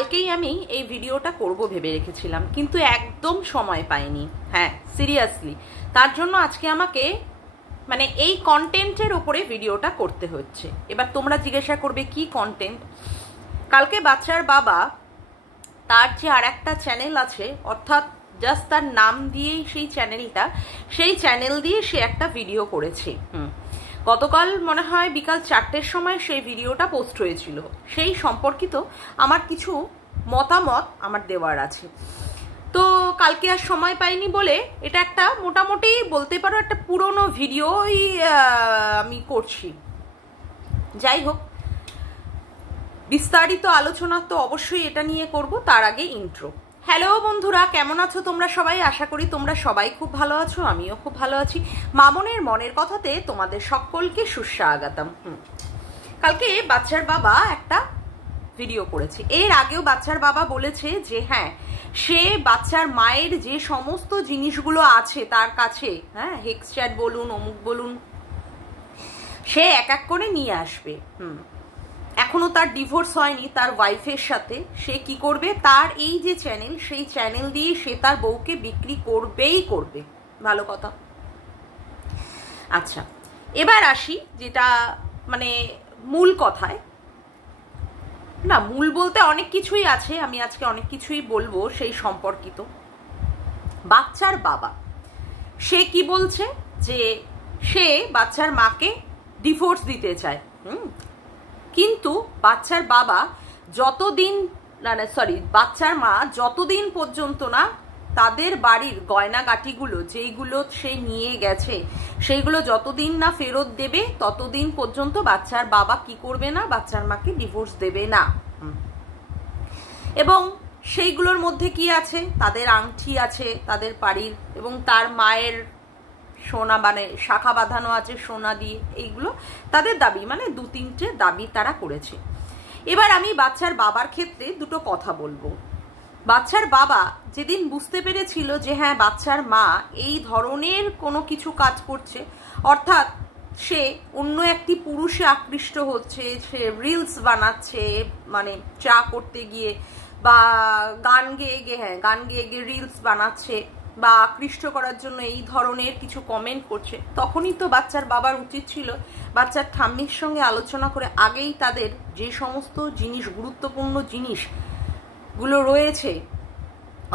কালকেই আমি এই ভিডিওটা করব ভেবে রেখেছিলাম, কিন্তু একদম সময় পাইনি। হ্যাঁ, সিরিয়াসলি, তার জন্য আজকে আমাকে মানে এই কন্টেন্টের ওপরে ভিডিওটা করতে হচ্ছে। এবার তোমরা জিজ্ঞাসা করবে কি কন্টেন্ট। কালকে বাচ্চার বাবা তার যে আর একটা চ্যানেল আছে, অর্থাৎ জাস্ট তার নাম দিয়েই সেই চ্যানেল দিয়ে সে একটা ভিডিও করেছে। গতকাল মনে হয় বিকাল 4টের সময় সেই ভিডিওটা পোস্ট হয়েছিল। সেই সম্পর্কিত আমার কিছু মতামত আমার দেওয়ার আছে। তো কালকে আর সময় পাইনি বলে এটা একটা মোটামুটি বলতে পারো একটা পুরনো ভিডিওই আমি করছি। যাই হোক, বিস্তারিত আলোচনা তো অবশ্যই এটা নিয়ে করব, তার আগে ইন্ট্রো। হ্যালো বন্ধুরা, কেমন আছো তোমরা সবাই? আশা করি তোমরা সবাই খুব ভালো আছো, আমিও খুব ভালো আছি। মামনের মনের কথাতে তোমাদের সকলকে সুস্বাগতম। কালকে বাচ্চার বাবা একটা ভিডিও করেছে। এর আগেও বাচ্চার বাবা বলেছে যে হ্যাঁ, সে বাচ্চার মায়ের যে সমস্ত জিনিসগুলো আছে তার কাছে, হ্যাঁ, হেক্স চ্যাট বলুন, অমুক বলুন, সে এক এক করে নিয়ে আসবে। এখনো তার ডিভোর্স হয়নি তার ওয়াইফের সাথে। সে কি করবে, তার এই যে চ্যানেল, সেই চ্যানেল দিয়ে সে তার বউকে বিক্রি করবেই করবে। ভালো কথা। আচ্ছা, এবার আসি যেটা মানে মূল কথায়। না, মূল বলতে অনেক কিছুই আছে, আমি আজকে অনেক কিছুই বলবো সেই সম্পর্কিত। বাচ্চার বাবা সে কি বলছে যে সে বাচ্চার মাকে ডিভোর্স দিতে চায়। কিন্তু বাচ্চার বাবা বাচ্চার মা যতদিন পর্যন্ত না তাদের বাড়ির গয়নাগাটিগুলো যেইগুলো সে নিয়ে গেছে সেইগুলো যতদিন না ফেরত দেবে ততদিন পর্যন্ত বাচ্চার বাবা কি করবে না, বাচ্চার মাকে ডিভোর্স দেবে না। এবং সেইগুলোর মধ্যে কি আছে, তাদের আংটি আছে তাদের বাড়ির, এবং তার মায়ের সোনা মানে শাখা বাঁধানো আছে সোনা দিয়ে। এইগুলো তাদের দাবি, মানে 2-3টে দাবি তারা করেছে। এবার আমি বাচ্চার বাবার ক্ষেত্রে দুটো কথা বলবো। বাচ্চার বাবা যেদিন বুঝতে পেরেছিল যে হ্যাঁ, বাচ্চার মা এই ধরনের কোনো কিছু কাজ করছে, অর্থাৎ সে অন্য একটি পুরুষে আকৃষ্ট হচ্ছে, সে রিলস বানাচ্ছে, মানে চা করতে গিয়ে বা গান গেয়ে গিয়ে রিলস বানাচ্ছে বা আকৃষ্ট করার জন্য এই ধরনের কিছু কমেন্ট করছে, তখনই তো বাচ্চার বাবার উচিত ছিল বাচ্চার ঠাম্মির সঙ্গে আলোচনা করে আগেই তাদের যে সমস্ত জিনিস, গুরুত্বপূর্ণ জিনিসগুলো রয়েছে,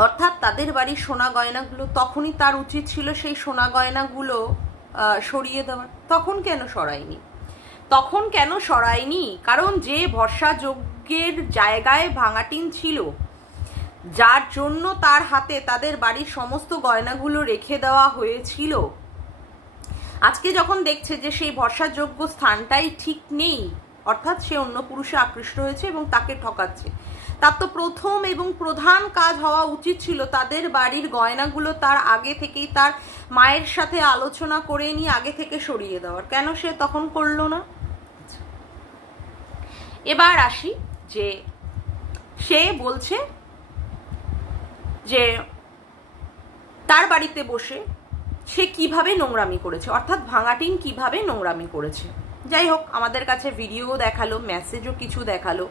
অর্থাৎ তাদের বাড়ির সোনা গয়নাগুলো, তখনই তার উচিত ছিল সেই সোনা গয়নাগুলো সরিয়ে দেওয়ার। তখন কেন সরায়নি? কারণ যে ভরসাযোগ্যের জায়গায় ভাঙাটিন ছিল, যার জন্য তার হাতে তাদের বাড়ির সমস্ত গয়নাগুলো রেখে দেওয়া হয়েছিল, আজকে যখন দেখছে যে সেই ভরসাযোগ্য স্থানটাই ঠিক নেই, অর্থাৎ সে অন্য পুরুষে আকৃষ্ট হয়েছে এবং তাকে ঠকাচ্ছে, তার তো প্রথম এবং প্রধান কাজ হওয়া উচিত ছিল তাদের বাড়ির গয়নাগুলো তার আগে থেকেই তার মায়ের সাথে আলোচনা করে নিয়ে আগে থেকে সরিয়ে দেওয়ার। কেন সে তখন করলো না? এবার আসি যে সে বলছে যে তার বাড়িতে বসে সে কিভাবে নোংরামি করেছে, অর্থাৎ ভাঙাটিন কিভাবে নোংরামি করেছে। যাই হোক, আমাদের কাছে ভিডিও দেখালো, মেসেজও কিছু দেখালো।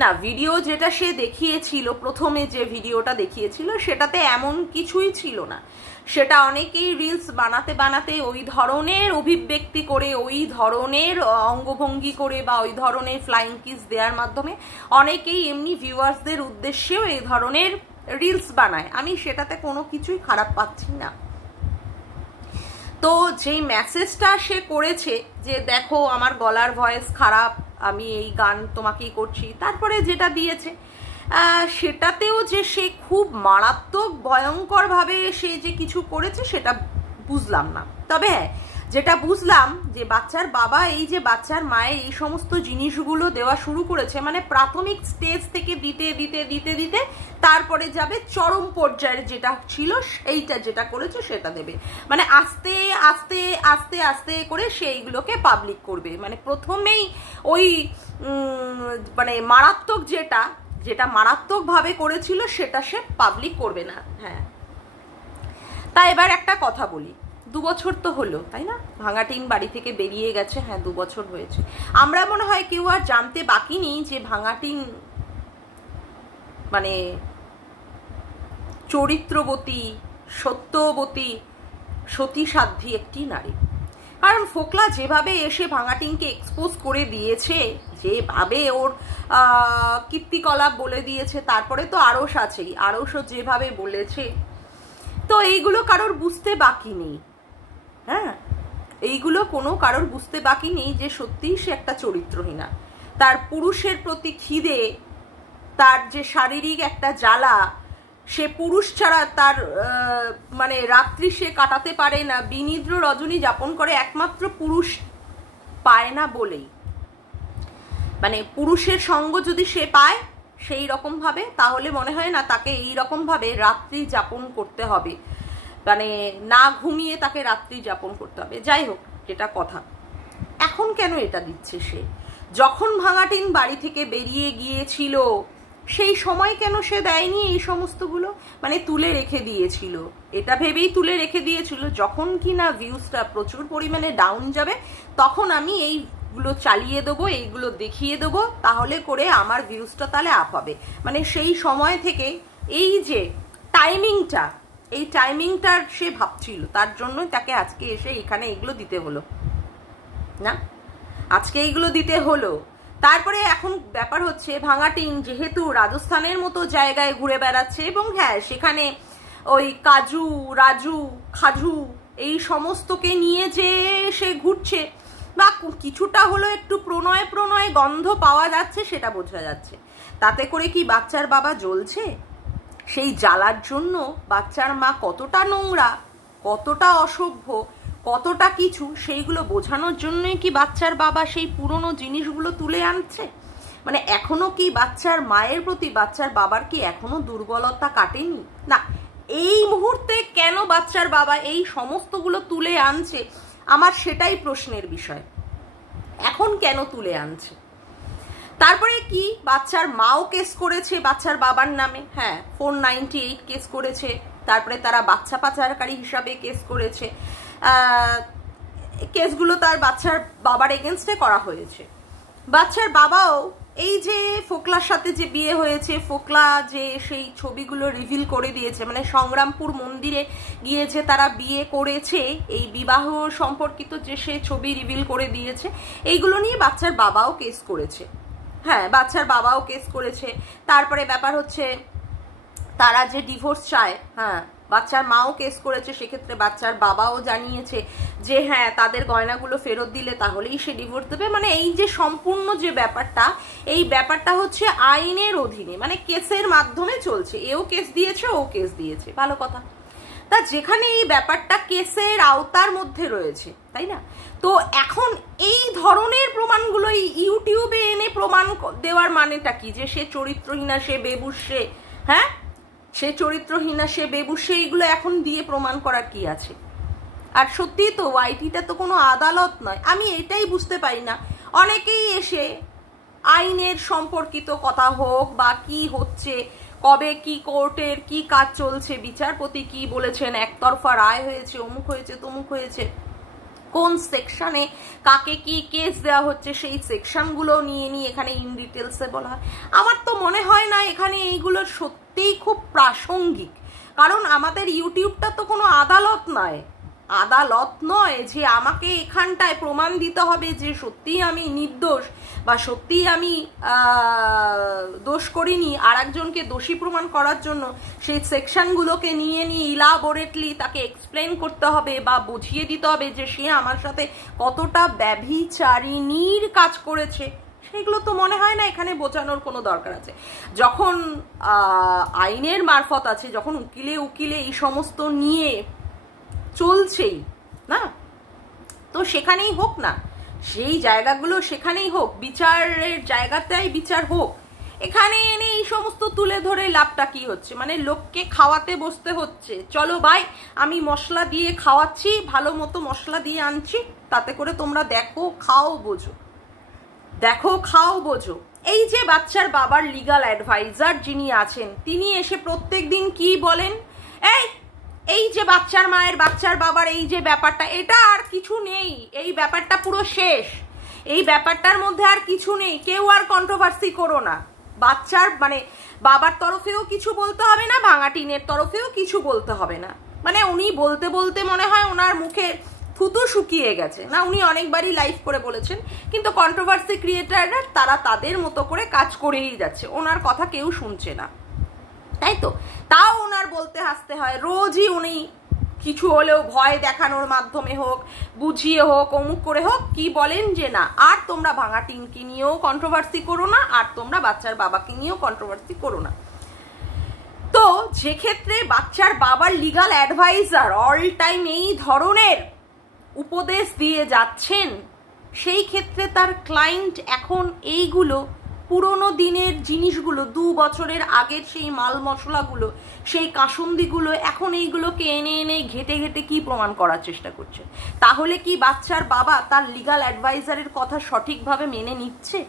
না, ভিডিও যেটা সে দেখিয়েছিল, প্রথমে যে ভিডিওটা দেখিয়েছিল সেটাতে এমন কিছুই ছিল না। সেটা অনেকেই রিলস বানাতে বানাতে ওই ধরনের অভিব্যক্তি করে, ওই ধরনের অঙ্গভঙ্গি করে বা ওই ধরনের ফ্লাইং কিস দেওয়ার মাধ্যমে অনেকেই এমনি ভিউয়ার্সদের উদ্দেশ্যেও এই ধরনের রিলস বানায়। আমি সেটাতে কোনো কিছুই খারাপ পাচ্ছি না। তো যেই মেসেজটা সে করেছে যে দেখো আমার গলার ভয়েস খারাপ, আমি এই গান তোমাকেই করছি, তারপরে যেটা দিয়েছে সেটাতেও যে সে খুব মারাত্মক ভয়ঙ্করভাবে সে যে কিছু করেছে সেটা বুঝলাম না। তবে হ্যাঁ, যেটা বুঝলাম যে বাচ্চার বাবা এই যে বাচ্চার মায়ের এই সমস্ত জিনিসগুলো দেওয়া শুরু করেছে, মানে প্রাথমিক স্টেজ থেকে দিতে দিতে দিতে দিতে তারপরে যাবে চরম পর্যায়ের যেটা ছিল, এইটা যেটা করেছে সেটা দেবে, মানে আস্তে আস্তে আস্তে আস্তে করে সে এইগুলোকে পাবলিক করবে। মানে প্রথমেই ওই মানে মারাত্মক যেটা মারাত্মকভাবে করেছিল সেটা সে পাবলিক করবে না। হ্যাঁ, তা এবার একটা কথা বলি, 2 বছর তো হলো, তাই না? ভাঙাটিন বাড়ি থেকে বেরিয়ে গেছে। হ্যাঁ, 2 বছর হয়েছে। আমরা মনে হয় কেউ আর জানতে বাকি নেই যে ভাঙাটিন মানে চরিত্রবতী, সত্যবতী, সতীসাধ্যী একটি নারী। কারণ ফোকলা যেভাবে এসে ভাঙাটিংকে এক্সপোজ করে দিয়েছে, যেভাবে ওর কীর্তিকলাপ বলে দিয়েছে, তারপরে তো আরশ আছেই, আরশও যেভাবে বলেছে, তো এইগুলো কারোর বুঝতে বাকি নেই। হ্যাঁ, এইগুলো কোনো কারোর বুঝতে বাকি নেই যে সত্যিই সে একটা চরিত্রহীনা। তার পুরুষের প্রতি খিদে, তার যে শারীরিক একটা জ্বালা, সে পুরুষ ছাড়া তার মানে রাত্রি সে কাটাতে পারে না, বিনিদ্র রজনী যাপন করে একমাত্র পুরুষ পায় না বলেই। মানে পুরুষের সঙ্গ যদি সে পায় সেই রকম ভাবে, তাহলে মনে হয় না তাকে এই রকম ভাবে রাত্রি যাপন করতে হবে, মানে না ঘুমিয়ে তাকে রাত্রি যাপন করতে হবে। যাই হোক, যেটা কথা, এখন কেন এটা দিচ্ছে সে? যখন ভাঙাটিং বাড়ি থেকে বেরিয়ে গিয়েছিল সেই সময় কেন সে দেয়নি এই সমস্তগুলো? মানে তুলে রেখে দিয়েছিল, এটা ভেবেই তুলে রেখে দিয়েছিল যখন কি না ভিউজটা প্রচুর পরিমাণে ডাউন যাবে তখন আমি এইগুলো চালিয়ে দেবো, এইগুলো দেখিয়ে দেবো, তাহলে করে আমার ভিউজটা তাহলে আপ হবে। মানে সেই সময় থেকে এই যে টাইমিংটা, এই টাইমিংটার সে ভাবছিল, তার জন্যই তাকে আজকে এসে এখানে এইগুলো দিতে হলো না, আজকে এইগুলো দিতে হলো। তারপরে এখন ব্যাপার হচ্ছে ভাঙাটিং যেহেতু রাজস্থানের মতো জায়গায় ঘুরে বেড়াচ্ছে, এবং হ্যাঁ সেখানে ওই কাজু, রাজু, খাজু এই সমস্তকে নিয়ে যে সে ঘুরছে, বা কিছুটা হলো একটু প্রণয় প্রণয় গন্ধ পাওয়া যাচ্ছে, সেটা বোঝা যাচ্ছে। তাতে করে কি বাচ্চার বাবা জ্বলছে? সেই জ্বালার জন্য বাচ্চার মা কতটা নোংরা, কতটা অসভ্য, কতটা কিছু, সেইগুলো বোঝানোর জন্যই কি বাচ্চার বাবা সেই পুরনো জিনিসগুলো তুলে আনছে? মানে এখনো কি বাচ্চার মায়ের প্রতি বাচ্চার বাবার কি এখনো দুর্বলতা কাটেনি? না, এই মুহূর্তে কেন বাচ্চার বাবা এই সমস্তগুলো তুলে আনছে আমার সেটাই প্রশ্নের বিষয়। এখন কেন তুলে আনছে? তারপরে কি বাচ্চার মাও কেস করেছে বাচ্চার বাবার নামে, হ্যাঁ 498 কেস করেছে। তারপরে তারা বাচ্চা পাচারকারী হিসাবে কেস করেছে, কেসগুলো তার বাচ্চার বাবার এগেনস্টে করা হয়েছে। বাচ্চার বাবাও এই যে ফোকলার সাথে যে বিয়ে হয়েছে, ফোকলা যে সেই ছবিগুলো রিভিল করে দিয়েছে, মানে সংগ্রামপুর মন্দিরে গিয়ে যে তারা বিয়ে করেছে, এই বিবাহ সম্পর্কিত যে সে ছবি রিভিল করে দিয়েছে, এইগুলো নিয়ে বাচ্চার বাবাও কেস করেছে। হ্যাঁ, বাচ্চার বাবাও কেস করেছে। তারপরে ব্যাপার হচ্ছে তারা যে ডিভোর্স চায়, হ্যাঁ বাচ্চার মাও কেস করেছে, সেক্ষেত্রে বাচ্চার বাবাও জানিয়েছে যে হ্যাঁ তাদের গয়নাগুলো ফেরত দিলে তাহলেই সে ডিভোর্স দেবে। মানে এই যে সম্পূর্ণ যে ব্যাপারটা, এই ব্যাপারটা হচ্ছে আইনের অধীনে, মানে কেসের মাধ্যমে চলছে। এও কেস দিয়েছে, ও কেস দিয়েছে, ভালো কথা। তা যেখানে এই ব্যাপারটা কেসের আওতার মধ্যে রয়েছে, তাই না? তো এখন এই ধরনের প্রমাণগুলো ইউটিউবে এনে প্রমাণ দেওয়ার মানেটা কি? যে সে চরিত্রহীনা, সে বেবুসে, হ্যাঁ সে চরিত্রহীনা, সে বেবুসে, এইগুলো এখন দিয়ে প্রমাণ করার কি আছে? আর সত্যি তো ওয়াইটিটা তো কোনো আদালত নয়। আমি এটাই বুঝতে পারি না, অনেকেই এসে আইনের সম্পর্কিত কথা হোক বা কি হচ্ছে, কবে কি কোর্টের কি কাজ চলছে, বিচারপতি কি বলেছেন, একতরফা রায় হয়েছে, অমুক হয়েছে, তমুক হয়েছে, কোন সেকশনে কাকে কি কেস দেওয়া হচ্ছে, সেই সেকশনগুলো নিয়ে নিয়ে এখানে ইন ডিটেলসে বলা হয়। আমার তো মনে হয় না এখানে এইগুলো সত্যিই খুব প্রাসঙ্গিক, কারণ আমাদের ইউটিউবটা তো কোনো আদালত নয়, আদালত নয় যে আমাকে এখানটায় প্রমাণ দিতে হবে যে সত্যিই আমি নির্দোষ বা সত্যিই আমি দোষ করিনি। আর একজনকে দোষী প্রমাণ করার জন্য সেই সেকশনগুলোকে নিয়ে নিয়ে ইলাবোরেটলি তাকে এক্সপ্লেন করতে হবে বা বুঝিয়ে দিতে হবে যে সে আমার সাথে কতটা ব্যভিচারিণীর কাজ করেছে। সেগুলো তো মনে হয় না এখানে বোঝানোর কোনো দরকার আছে। যখন আইনের মারফত আছে, যখন উকিলে উকিলে এই সমস্ত নিয়ে চলছেই না, তো সেখানেই হোক না, সেই জায়গাগুলো সেখানেই হোক, বিচারের জায়গাটাই বিচার হোক। এখানে এনে এই সমস্ত তুলে ধরে লাভটা কি হচ্ছে? মানে লোককে খাওয়াতে বসতে হচ্ছে, চলো ভাই আমি মশলা দিয়ে খাওয়াচ্ছি, ভালো মতো মশলা দিয়ে আনছি, তাতে করে তোমরা দেখো খাও বোঝো, দেখো খাও বোঝো। এই যে বাচ্চার বাবার লিগাল অ্যাডভাইজার যিনি আছেন, তিনি এসে প্রত্যেক দিন কি বলেন, এই যে বাচ্চার মায়ের বাচ্চার বাবার এই যে ব্যাপারটা, এটা আর কিছু নেই, এই ব্যাপারটা পুরো শেষ, এই ব্যাপারটার মধ্যে আর কিছু নেই, কেউ আর কন্ট্রোভার্সি করো না, বাচ্চার মানে বাবার তরফেও কিছু বলতে হবে না, ভাঙা টিনের তরফেও কিছু বলতে হবে না। মানে উনি বলতে বলতে মনে হয় ওনার মুখে থুতু শুকিয়ে গেছে। না, উনি অনেকবারই লাইভ করে বলেছেন, কিন্তু কন্ট্রোভার্সি ক্রিয়েটাররা তারা তাদের মতো করে কাজ করেই যাচ্ছে, ওনার কথা কেউ শুনছে না, তাই তো? তাও ওনার বলতে হাসতে হয়। রোজই উনি কিছু হলেও ভয় দেখানোর মাধ্যমে হোক, বুঝিয়ে হোক, অমুক করে হোক, কি বলেন যে না আর তোমরা ভাঙা টিনকে নিয়েও কন্ট্রোভার্সি করো না, আর তোমরা বাচ্চার বাবাকে নিয়েও কন্ট্রোভার্সি করো না। তো যে ক্ষেত্রে বাচ্চার বাবার লিগাল অ্যাডভাইজার অল টাইম এই ধরনের উপদেশ দিয়ে যাচ্ছেন, সেই ক্ষেত্রে তার ক্লায়েন্ট এখন এইগুলো পুরোনো দিনের জিনিসগুলো, 2 বছরের আগের সেই মাল মশলাগুলো, সেই কাসুন্দিগুলো এখন এইগুলোকে এনে এনে ঘেটে ঘেটে কি প্রমাণ করার চেষ্টা করছে? তাহলে কি বাচ্চার বাবা তার লিগাল অ্যাডভাইজারের কথা সঠিকভাবে মেনে নিচ্ছে?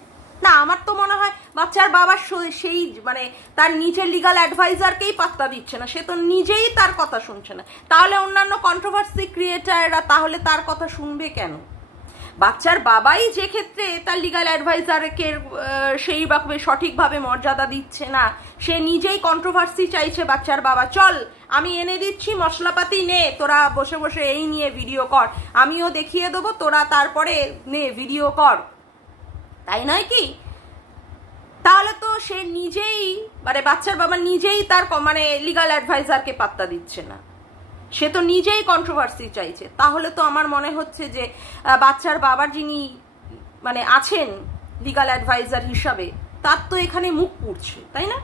না, আমার তো মনে হয় বাচ্চার বাবার সেই মানে তার নিজের লিগাল অ্যাডভাইজারকেই পাত্তা দিচ্ছে না, সে তো নিজেই তার কথা শুনছে না। তাহলে অন্যান্য কন্ট্রোভার্সি ক্রিয়েটাররা তাহলে তার কথা শুনবে কেন? বাচ্চার বাবাই যে ক্ষেত্রে তার লিগাল অ্যাডভাইজারকে সেইভাবে সঠিকভাবে মর্যাদা দিচ্ছে না, সে নিজেই কন্ট্রোভার্সি চাইছে বাচ্চার বাবা, চল আমি এনে দিচ্ছি মশলাপাতি, নে তোরা বসে বসে এই নিয়ে ভিডিও কর, আমিও দেখিয়ে দেবো, তোরা তারপরে নে ভিডিও কর, তাই নয় কি? তাহলে তো সে নিজেই মানে বাচ্চার বাবা নিজেই তার মানে লিগাল অ্যাডভাইজারকে পাত্তা দিচ্ছে না, সে তো নিজেই কন্ট্রোভার্সি চাইছে। তাহলে তো আমার মনে হচ্ছে যে বাচ্চার বাবার যিনি মানে আছেন লিগাল অ্যাডভাইজার হিসাবে, তার তো এখানে মুখ পুড়ছে, তাই না?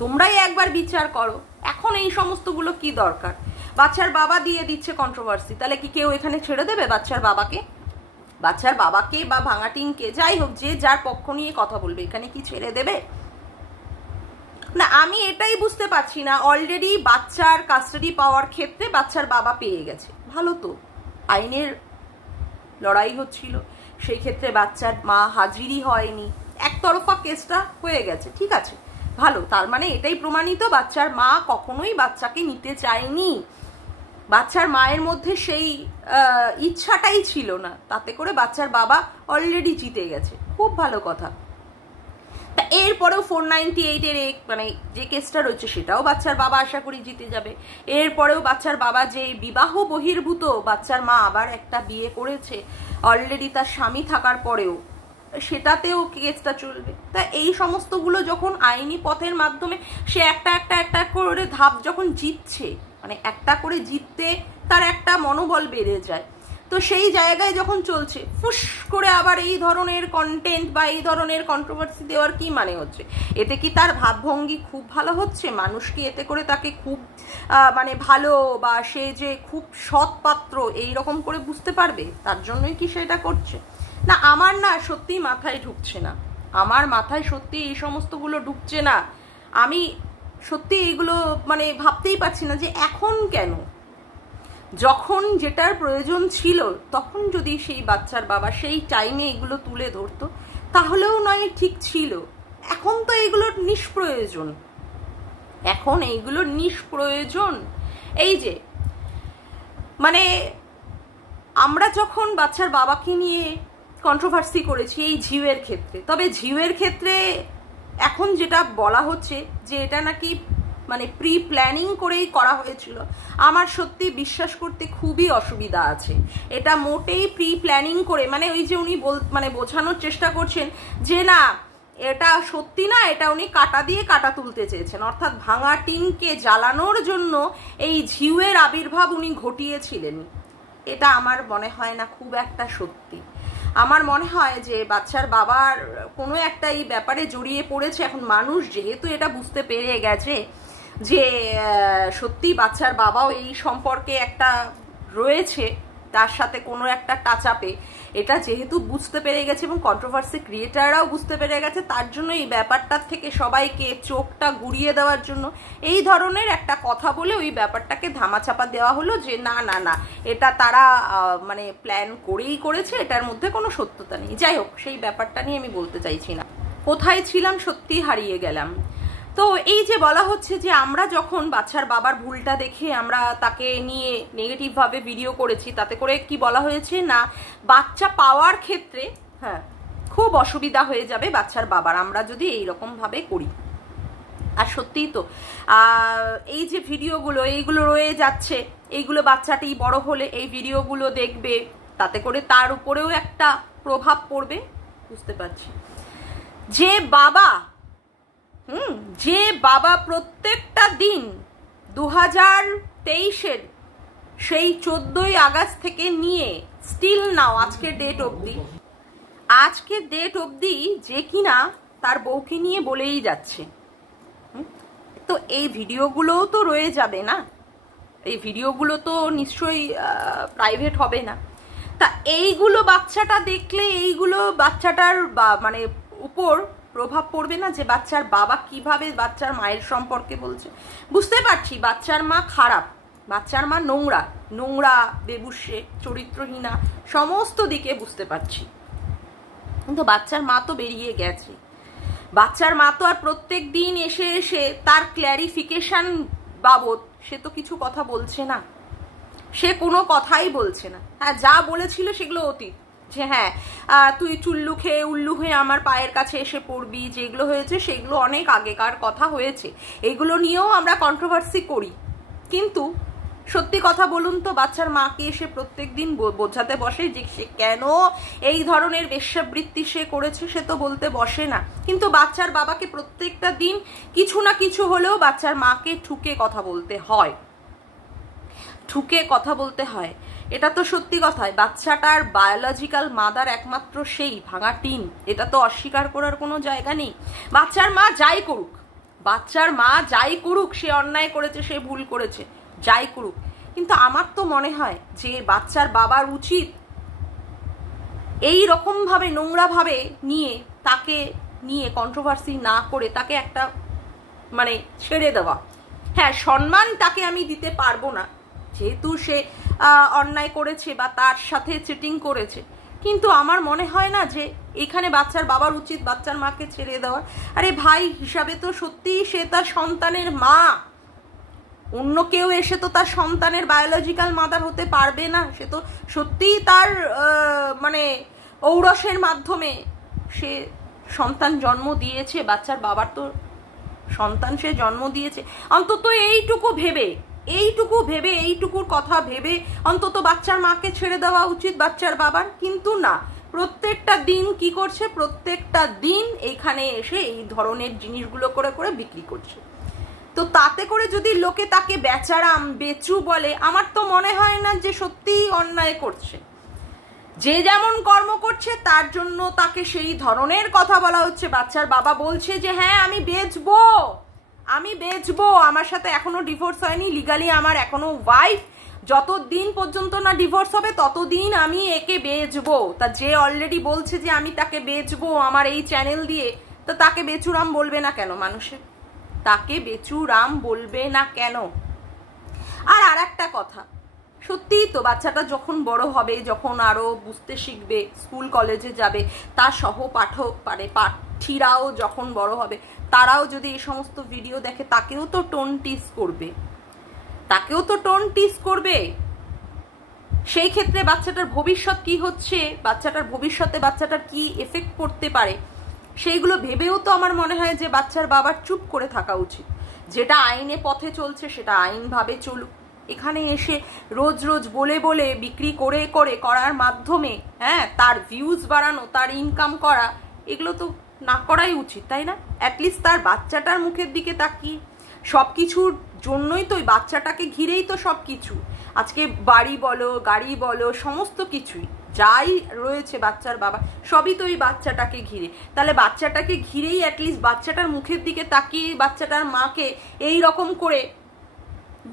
তোমরাই একবার বিচার করো, এখন এই সমস্তগুলো কি দরকার? বাচ্চার বাবা দিয়ে দিচ্ছে কন্ট্রোভার্সি, তাহলে কি কেউ এখানে ছেড়ে দেবে বাচ্চার বাবাকে? বাচ্চার বাবাকে বা ভাঙা টিনকে, যাই হোক, যে যার পক্ষ নিয়ে কথা বলবে, এখানে কি ছেড়ে দেবে? না, আমি এটাই বুঝতে পারছি না। অলরেডি বাচ্চার কাস্টাডি পাওয়ার ক্ষেত্রে বাচ্চার বাবা পেয়ে গেছে, ভালো তো, আইনের লড়াই হচ্ছিল, সেই ক্ষেত্রে বাচ্চার মা হাজিরই হয়নি, একতরফা কেসটা হয়ে গেছে, ঠিক আছে, ভালো। তার মানে এটাই প্রমাণিত বাচ্চার মা কখনোই বাচ্চাকে নিতে চায়নি, বাচ্চার মায়ের মধ্যে সেই ইচ্ছাটাই ছিল না, তাতে করে বাচ্চার বাবা অলরেডি জিতে গেছে, খুব ভালো কথা। তা এরপরেও 498-এর মানে যে কেসটা রয়েছে সেটাও বাচ্চার বাবা আশা করি জিতে যাবে। এরপরেও বাচ্চার বাবা যে বিবাহ বহির্ভূত, বাচ্চার মা আবার একটা বিয়ে করেছে অলরেডি তার স্বামী থাকার পরেও, সেটাতেও কেসটা চলবে। তা এই সমস্তগুলো যখন আইনি পথের মাধ্যমে সে একটা করে ধাপ যখন জিতছে, মানে একটা করে জিততে তার একটা মনোবল বেড়ে যায়, তো সেই জায়গায় যখন চলছে, ফুস করে আবার এই ধরনের কন্টেন্ট বা এই ধরনের কন্ট্রোভার্সি দেওয়ার কি মানে হচ্ছে? এতে কি তার ভাবভঙ্গি খুব ভালো হচ্ছে? মানুষ কি এতে করে তাকে খুব মানে ভালো বা সে যে খুব সৎ পাত্র এইরকম করে বুঝতে পারবে? তার জন্যই কি সেটা করছে? না, আমার না সত্যিই মাথায় ঢুকছে না, আমার মাথায় সত্যি এই সমস্তগুলো ঢুকছে না। আমি সত্যি এইগুলো মানে ভাবতেই পারছি না যে এখন কেন, যখন যেটার প্রয়োজন ছিল তখন যদি সেই বাচ্চার বাবা সেই টাইমে এগুলো তুলে ধরতো তাহলেও নয় ঠিক ছিল। এখন তো এগুলোর নিষ্প্রয়োজন, এখন এইগুলোর নিষ্প্রয়োজন। এই যে মানে আমরা যখন বাচ্চার বাবাকে নিয়ে কন্ট্রোভার্সি করেছি এই ঝিউয়ের ক্ষেত্রে, তবে ঝিউয়ের ক্ষেত্রে এখন যেটা বলা হচ্ছে যে এটা নাকি মানে প্রি প্ল্যানিং করেই করা হয়েছিল, আমার সত্যি বিশ্বাস করতে খুবই অসুবিধা আছে। এটা মোটেই প্রি প্ল্যানিং করে মানে ওই যে উনি মানে বোঝানোর চেষ্টা করছেন যে না এটা সত্যি না, এটা উনি কাটা দিয়ে কাটা তুলতে চেয়েছেন, অর্থাৎ ভাঙা টিনকে জ্বালানোর জন্য এই ঝিউয়ের আবির্ভাব উনি ঘটিয়েছিলেন। এটা আমার মনে হয় না খুব একটা সত্যি। আমার মনে হয় যে বাচ্চার বাবার কোনো একটা এই ব্যাপারে জড়িয়ে পড়েছে। এখন মানুষ যেহেতু এটা বুঝতে পেরে গেছে যে সত্যি বাচ্চার বাবাও এই সম্পর্কে একটা রয়েছে, তার সাথে কোনো একটা টাচ আপে, এটা যেহেতু বুঝতে পেরে গেছে এবং কন্ট্রোভার্সি ক্রিয়েটাররাও বুঝতে পেরে গেছে, তার জন্য এই ব্যাপারটার থেকে সবাইকে চোখটা ঘুরিয়ে দেওয়ার জন্য এই ধরনের একটা কথা বলে ওই ব্যাপারটাকে ধামাচাপা দেওয়া হলো যে না না না এটা তারা মানে প্ল্যান করেই করেছে, এটার মধ্যে কোনো সত্যতা নেই। যাই হোক, সেই ব্যাপারটা নিয়ে আমি বলতে চাইছি না। কোথায় ছিলাম সত্যি হারিয়ে গেলাম। তো এই যে বলা হচ্ছে যে আমরা যখন বাচ্চার বাবার ভুলটা দেখে আমরা তাকে নিয়ে নেগেটিভভাবে ভিডিও করেছি, তাতে করে কি বলা হয়েছে না বাচ্চা পাওয়ার ক্ষেত্রে, হ্যাঁ খুব অসুবিধা হয়ে যাবে বাচ্চার বাবার আমরা যদি এইরকম ভাবে করি। আর সত্যিই তো এই যে ভিডিওগুলো এইগুলো রয়ে যাচ্ছে, এইগুলো বাচ্চাটি বড় হলে এই ভিডিওগুলো দেখবে, তাতে করে তার উপরেও একটা প্রভাব পড়বে। বুঝতে পারছি যে বাবা প্রত্যেকটা দিন 2023-এর সেই 14ই আগস্ট থেকে নিয়ে স্টিল নাও আজকের ডেট অবধি যে কিনা তার বউকে নিয়ে বলেই যাচ্ছে, তো এই ভিডিওগুলোও তো রয়ে যাবে না, এই ভিডিওগুলো তো নিশ্চয়ই প্রাইভেট হবে না। তা এইগুলো বাচ্চাটা দেখলে এইগুলো বাচ্চাটার মানে উপর প্রভাব পড়বে না যে বাচ্চার বাবা কিভাবে বাচ্চার মায়ের সম্পর্কে বলছে। বুঝতে পারছি বাচ্চার মা খারাপ, বাচ্চার মা নোংরা বেবুসে চরিত্রহীনা, সমস্ত দিকে বুঝতে পারছি, কিন্তু বাচ্চার মা তো বেরিয়ে গেছে। বাচ্চার মা তো আর প্রত্যেক দিন এসে এসে তার ক্ল্যারিফিকেশন বাবদ সে তো কিছু কথা বলছে না, সে কোনো কথাই বলছে না। হ্যাঁ, যা বলেছিল সেগুলো অতীত, যে হ্যাঁ তুই চুল্লু খেয়ে উল্লু হয়ে আমার পায়ের কাছে এসে পড়বি, যেগুলো হয়েছে সেগুলো অনেক আগেকার কথা হয়েছে, এগুলো নিয়েও আমরা কন্ট্রোভার্সি করি। কিন্তু সত্যি কথা বলুন তো, বাচ্চার মাকে এসে প্রত্যেক দিন বোঝাতে বসে যে সে কেন এই ধরনের বেশ্যাবৃত্তি সে করেছে, সে তো বলতে বসে না। কিন্তু বাচ্চার বাবাকে প্রত্যেকটা দিন কিছু না কিছু হলেও বাচ্চার মাকে ঠুকে কথা বলতে হয়, এটা তো সত্যি কথাই। বাচ্চাটার বায়োলজিক্যাল মাদার একমাত্র সেই ভাঙা টিন, এটা তো অস্বীকার করার কোনো জায়গা নেই। বাচ্চার মা যাই করুক, সে অন্যায় করেছে, সে ভুল করেছে, যাই করুক, কিন্তু আমার তো মনে হয় যে বাচ্চার বাবার উচিত এই রকম ভাবে নোংরা ভাবে তাকে নিয়ে কন্ট্রোভার্সি না করে তাকে একটা মানে ছেড়ে দেওয়া। হ্যাঁ, সম্মান তাকে আমি দিতে পারবো না যেহেতু সে অন্যায় করেছে বা তার সাথে চিটিং করেছে, কিন্তু আমার মনে হয় না যে এখানে বাচ্চার বাবার উচিত বাচ্চার মাকে ছেড়ে দেওয়ার। আরে ভাই হিসাবে তো সত্যিই সে তার সন্তানের মা, অন্য কেউ এসে তো তার সন্তানের বায়োলজিক্যাল মাদার হতে পারবে না। সে তো সত্যিই তার মানে ঔরসের মাধ্যমে সে সন্তান জন্ম দিয়েছে, বাচ্চার বাবার তো সন্তান সে জন্ম দিয়েছে। অন্তত এইটুকুর কথা ভেবে অন্তত বাচ্চার মাকে ছেড়ে দেওয়া উচিত বাচ্চার বাবার। কিন্তু না, প্রত্যেকটা দিন কি করছে, প্রত্যেকটা দিন এইখানে এসে এই ধরনের জিনিসগুলো করে বিক্রি করছে। তো তাতে করে যদি লোকে তাকে বেচু বলে, আমার তো মনে হয় না যে সত্যিই অন্যায় করছে। যে যেমন কর্ম করছে তার জন্য তাকে সেই ধরনের কথা বলা হচ্ছে। বাচ্চার বাবা বলছে যে হ্যাঁ আমি বেচবো, আমার সাথে এখনো ডিভোর্স হয়নি, লিগালি আমার এখনো ওয়াইফ, যতদিন পর্যন্ত না ডিভোর্স হবে ততদিন আমি একে বেচবো। তা যে অলরেডি বলছে যে আমি তাকে বেচবো আমার এই চ্যানেল দিয়ে, তো তাকে বেচুরাম বলবে না কেন মানুষে? আর একটা কথা, সত্যিই তো বাচ্চাটা যখন বড় হবে, যখন আরো বুঝতে শিখবে, স্কুল কলেজে যাবে, তার পাঠীরাও যখন বড় হবে, তারাও যদি এই সমস্ত ভিডিও দেখে তাকেও তো টোন টিস করবে। সেই ক্ষেত্রে বাচ্চাটার ভবিষ্যৎ কি হচ্ছে, বাচ্চাটার কি এফেক্ট পড়তে পারে, সেইগুলো ভেবেও তো আমার মনে হয় যে বাচ্চার বাবার চুপ করে থাকা উচিত। যেটা আইনে পথে চলছে সেটা আইনভাবে চলুক। এখানে এসে রোজ বলে বিক্রি করার মাধ্যমে তার ভিউজ বাড়ানো, তার ইনকাম করা, এগুলো তো না করাই উচিত, তাই না? অ্যাটলিস্ট তার বাচ্চাটার মুখের দিকে তাকিয়ে, সবকিছুর জন্যই তো ওই বাচ্চাটাকে ঘিরেই তো সবকিছু। আজকে বাড়ি বলো, গাড়ি বলো, সমস্ত কিছুই যাই রয়েছে বাচ্চার বাবা, সবই তো ওই বাচ্চাটাকে ঘিরে। তাহলে বাচ্চাটাকে ঘিরেই অ্যাটলিস্ট বাচ্চাটার মুখের দিকে তাকিয়ে বাচ্চাটার মাকে এই রকম করে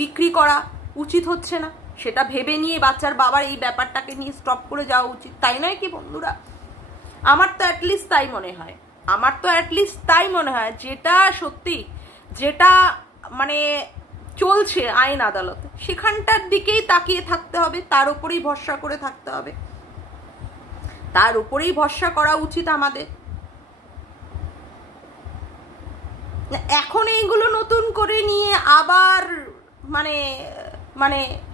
বিক্রি করা উচিত হচ্ছে না, সেটা ভেবে নিয়ে বাচ্চার বাবার এই ব্যাপারটাকে নিয়ে স্টপ করে যাওয়া উচিত, তাই নয় কি বন্ধুরা? আমার তো অ্যাটলিস্ট তাই মনে হয় যেটা সত্যি, যেটা মানে চলছে আইন আদালতে, সেখানটার দিকেই তাকিয়ে থাকতে হবে, তার উপরেই ভরসা করে থাকতে হবে, তার উপরেই ভরসা করা উচিত আমাদের। এখন এইগুলো নতুন করে নিয়ে আবার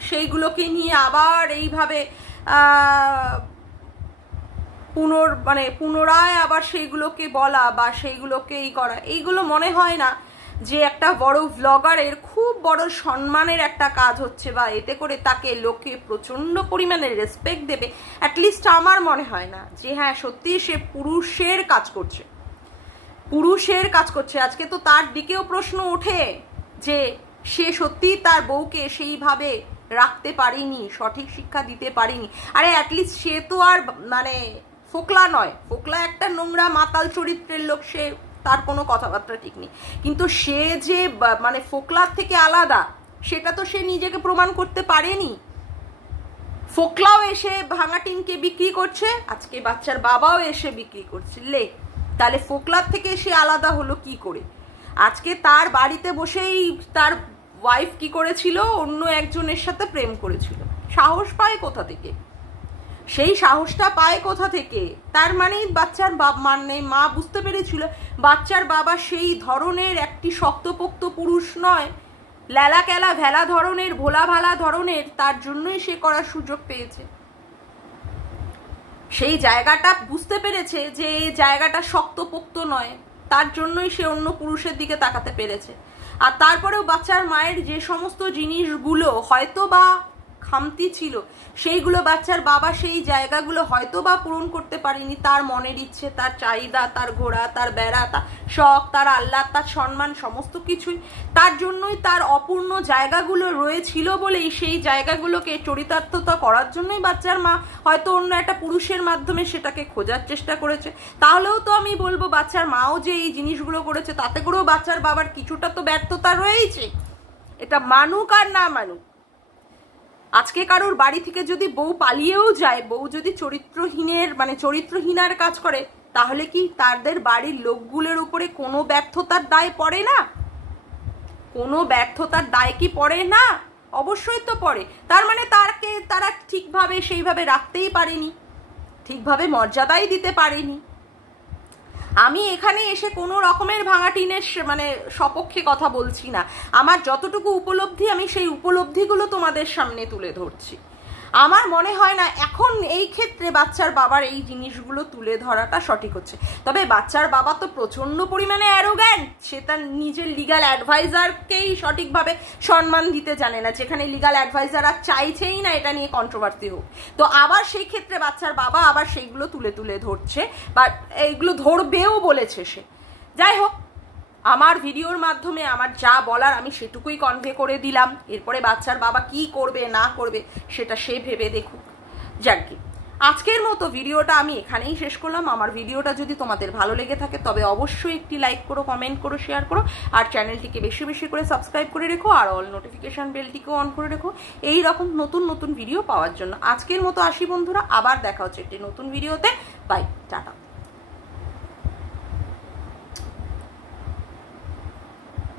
সেইগুলোকে নিয়ে আবার এইভাবে পুনরায় আবার সেইগুলোকে বলা বা সেইগুলোকে করা, এইগুলো মনে হয় না যে একটা বড় ব্লগারের খুব বড় সম্মানের একটা কাজ হচ্ছে, বা এতে করে তাকে লোকে প্রচন্ড পরিমাণে রেসপেক্ট দেবে। অ্যাটলিস্ট আমার মনে হয় না যে হ্যাঁ সত্যি সে পুরুষের কাজ করছে। আজকে তো তার দিকেও প্রশ্ন ওঠে যে সে সত্যি তার বউকে সেইভাবে রাখতে পারেনি, সঠিক শিক্ষা দিতে পারেনি। আরে অ্যাটলিস্ট সে তো আর ফোকলা নয়, ফোকলা একটা নোংরা মাতাল চরিত্রের লোক, সে তার কোনো কথাবার্তা ঠিক নেই, কিন্তু সে যে ফোকলার থেকে আলাদা সেটা তো সে নিজেকে প্রমাণ করতে পারেনি। ফোকলাও এসে ভাঙা টিনকে বিক্রি করছে, আজকে বাচ্চার বাবাও এসে বিক্রি করছে। তাহলে ফোকলার থেকে সে আলাদা হলো কি করে? আজকে তার বাড়িতে বসেই তার ওয়াইফ কি করেছিল, অন্য একজনের সাথে প্রেম করেছিল। সাহস পায় কোথা থেকে? সেই সাহসটা পায় কোথা থেকে? তার বাচ্চার মা বুঝতে পেরেছিল বাচ্চার বাবা সেই ধরনের একটি শক্তপোক্ত পুরুষ নয়, লেলা কেলা ভেলা ধরনের, ভোলা ভালা ধরনের, তার জন্যই সে করার সুযোগ পেয়েছে। সেই জায়গাটা বুঝতে পেরেছে যে এই জায়গাটা শক্তপোক্ত নয়, তার জন্যই সে অন্য পুরুষের দিকে তাকাতে পেরেছে। আর তারপরেও বাচ্চার মায়ের যে সমস্ত জিনিসগুলো হয়তো বা খামতি ছিল, সেইগুলো বাচ্চার বাবা সেই জায়গাগুলো হয়তো বা পূরণ করতে পারেনি। তার মনের ইচ্ছে, তার চাহিদা, তার ঘোড়া, তার বেড়া, তার শখ, তার আহ্লাদ, তার সম্মান, সমস্ত কিছুই তার জন্যই, তার অপূর্ণ জায়গাগুলো রয়েছিল বলেই সেই জায়গাগুলোকে চরিতার্থতা করার জন্যই বাচ্চার মা হয়তো অন্য একটা পুরুষের মাধ্যমে সেটাকে খোঁজার চেষ্টা করেছে। তাহলেও তো আমি বলবো বাচ্চার মাও যে এই জিনিসগুলো করেছে তাতে করেও বাচ্চার বাবার কিছুটা তো ব্যর্থতা রয়েছে, এটা মানুক আর না মানুক। আজকে কারোর বাড়ি থেকে যদি বউ পালিয়েও যায়, বউ যদি চরিত্রহীনার কাজ করে, তাহলে কি তাদের বাড়ির লোকগুলোর উপরে কোনো ব্যর্থতার দায় পড়ে না? কোনো ব্যর্থতার দায় কি পড়ে না? অবশ্যই তো পড়ে। তার তারা ঠিকভাবে সেইভাবে রাখতেই পারেনি, ঠিকভাবে মর্যাদাই দিতে পারেনি। আমি এখানে এসে কোনো রকমের ভাঙা টিনের সপক্ষে কথা বলছি না। আমার যতটুকু উপলব্ধি আমি সেই উপলব্ধিগুলো তোমাদের সামনে তুলে ধরছি। আমার মনে হয় না এখন এই ক্ষেত্রে বাচ্চার বাবার এই জিনিসগুলো তুলে ধরাটা সঠিক হচ্ছে। তবে বাচ্চার বাবা তো প্রচন্ড পরিমাণে অ্যারোগ্যান্ট, সে তার নিজের লিগাল অ্যাডভাইজারকেই সঠিকভাবে সম্মান দিতে জানে না, যেখানে লিগাল অ্যাডভাইজার আর চাইছেই না এটা নিয়ে কন্ট্রোভার্সি হোক। তো আবার সেই ক্ষেত্রে বাচ্চার বাবা আবার সেইগুলো তুলে ধরছে, বা এইগুলো ধরবেও বলেছে সে। যাই হোক, আমার ভিডিওর মাধ্যমে আমার যা বলার আমি সেটুকুই কনভে করে দিলাম। এরপরে বাচ্চার বাবা কি করবে না করবে সেটা সে ভেবে দেখুক। যাকে আজকের মতো ভিডিওটা আমি এখানেই শেষ করলাম। আমার ভিডিওটা যদি তোমাদের ভালো লেগে থাকে তবে অবশ্যই একটি লাইক করো, কমেন্ট করো, শেয়ার করো, আর চ্যানেলটিকে বেশি বেশি করে সাবস্ক্রাইব করে রেখো, আর অল নোটিফিকেশন বেলটিকেও অন করে রেখো এই রকম নতুন ভিডিও পাওয়ার জন্য। আজকের মতো আসি বন্ধুরা, আবার দেখা হচ্ছে একটি নতুন ভিডিওতে। Bye, tata.